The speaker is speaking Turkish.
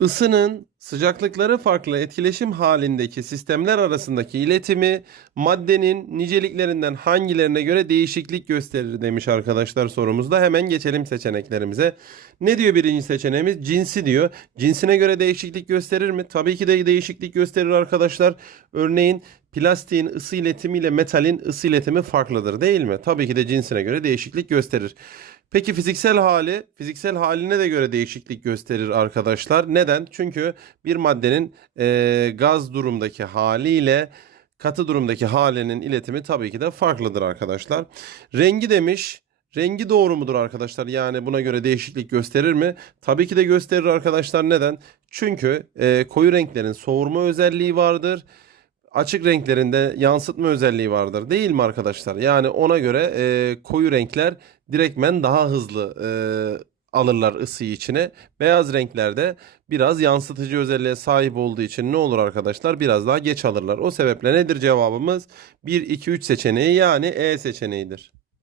Isının sıcaklıkları farklı etkileşim halindeki sistemler arasındaki iletimi maddenin niceliklerinden hangilerine göre değişiklik gösterir demiş arkadaşlar sorumuzda. Hemen geçelim seçeneklerimize. Ne diyor birinci seçeneğimiz? Cinsi diyor. Cinsine göre değişiklik gösterir mi? Tabii ki de değişiklik gösterir arkadaşlar. Örneğin plastiğin ısı iletimi ile metalin ısı iletimi farklıdır değil mi? Tabii ki de cinsine göre değişiklik gösterir. Peki fiziksel hali, fiziksel haline de göre değişiklik gösterir arkadaşlar. Neden? Çünkü bir maddenin eee, gaz durumdaki haliyle katı durumdaki halinin iletimi tabii ki de farklıdır arkadaşlar. Rengi demiş. Rengi doğru mudur arkadaşlar? Yani buna göre değişiklik gösterir mi? Tabii ki de gösterir arkadaşlar. Neden? Çünkü eee, koyu renklerin soğurma özelliği vardır. Açık renklerinde yansıtma özelliği vardır değil mi arkadaşlar? Yani ona göre e, koyu renkler direktmen daha hızlı e, alırlar ısıyı içine. Beyaz renklerde biraz yansıtıcı özelliğe sahip olduğu için ne olur arkadaşlar? Biraz daha geç alırlar. O sebeple nedir cevabımız? 1, 2, 3 seçeneği yani E seçeneğidir.